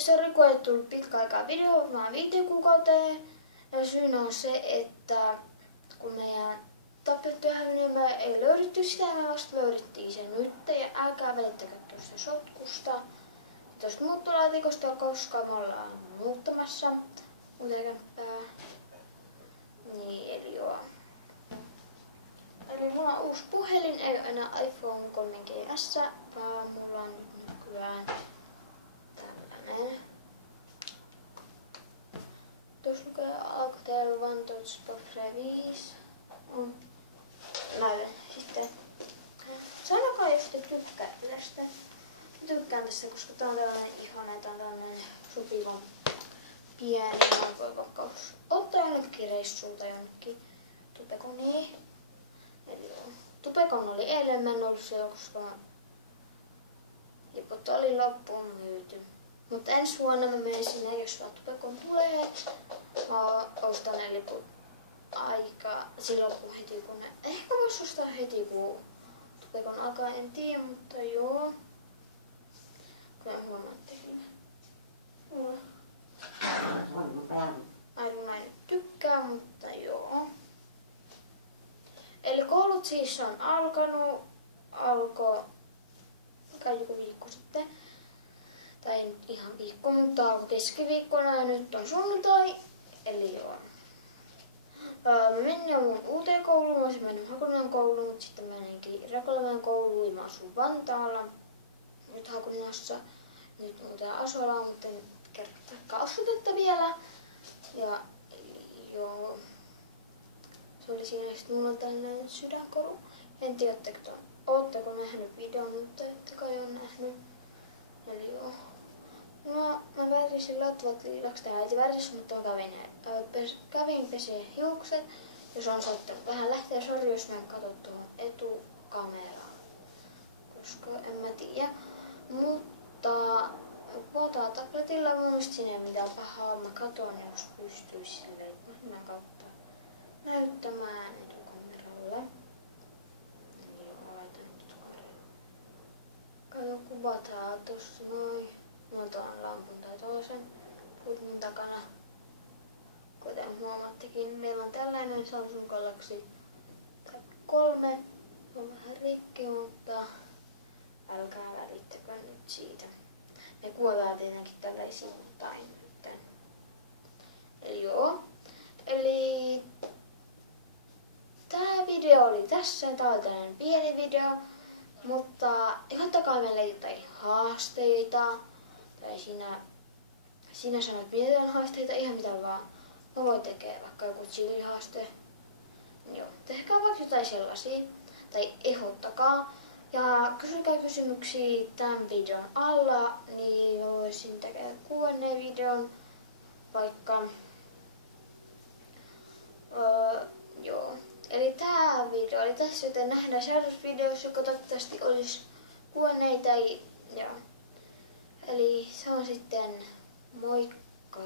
Sori, kun ei tullut pitkä aikaa video, vaan 5 kuukauteen. Ja syynä on se, että kun meidän tapettu hävinnyt, me ei löydetty sitä ja me vasta löydettiin sen nyt. Ja älkää välittäkö tuosta sotkusta. Tuosta muuttolaatikosta, koska me ollaan muuttamassa uuteen kämppää. Niin, eli joo. Eli mulla on uusi puhelin, ei ole enää iPhone 3GS, vaan mulla on nyt nykyään tällainen. Tuossa lukee Alcatel One Touch Pro 5. Näin sitten. Sanokaa, jos te tykkäätte tästä. Mä tykkään tästä, koska tää on tällainen ihana, tää on tällainen sopiva pieni valkoipakkaus. Ottaa jonnekin reissulta jonnekin Tupekoniin. Eli joo. Tupekon oli eilen, mä en ollut siellä, koska liput oli loppuun myyty. Mutta ensi vuonna mä menen sinne, jos vaan Tupekon tulee. Mä ostan ne liput aika silloin kun heti kun ne... Ehkä vois ostaa heti kun Tupekon alkaa, en tiedä, mutta joo. Kyllä huomaattekin. Aidun aina tykkää, mutta joo. Eli koulut siis on alkoi kai joku viikko sitten. Tai ei nyt ihan viikko, mutta alkoi keskiviikkona ja nyt on sunnuntai. Eli joo. Mä menin jo mun uuteen kouluun, mä olisin mennyt Hakuniemen kouluun, mutta sitten meninkin Rekolemäen kouluun ja mä asun Vantaalla. Nyt Hakuniassa. Nyt muuteen Asolaan, mutta en kertaa asutetta vielä. Ja joo. Se oli siinä, että mulla on tällainen sydänkoru. En tiedä, ootteko nähnyt videon, mutta ette kai ole nähnyt. Eli joo. No, mä värisin latvat liilaksi tää äiti värissä, mutta mä kävin pesee hiukset. Jos on saattanut vähän lähteä, sori jos mä en katso tuohon etukameraan. Koska en mä tiedä. Mutta puhutaan tabletilla, mun mielestä siinä ei ole mitään pahaa. Mä katon, jos pystyis silleen, että mä kautta näyttämään etukameralle. Eli mä laitan etukameralle. Kato, kuvataan tossa noin. Mä otan lampun tai toisen ruutin takana. Kuten huomattekin, meillä on tällainen Samsung Galaxy Tab 3. On vähän rikki, mutta älkää välittäkö nyt siitä. Me kuvataan tietenkin tällaisiin nyt. Eli joo. Eli tää video oli tässä. Tää oli tällainen pieni video. Mutta ehdottakaa meille jotain haasteita. Tai siinä sanot mitä on haasteita, ihan mitä vaan. Mä voin tekee vaikka joku chili-haaste. Joo, tehkää vaikka jotain sellaisia. Tai ehdottakaa. Ja kysykää kysymyksiä tämän videon alla, niin voisin tehdä Q&A-videon vaikka. Joo. Eli tää video oli tässä, joten nähdään seuraavassa videossa, joka toivottavasti olisi Q&A tai joo. Eli se on sitten moikka!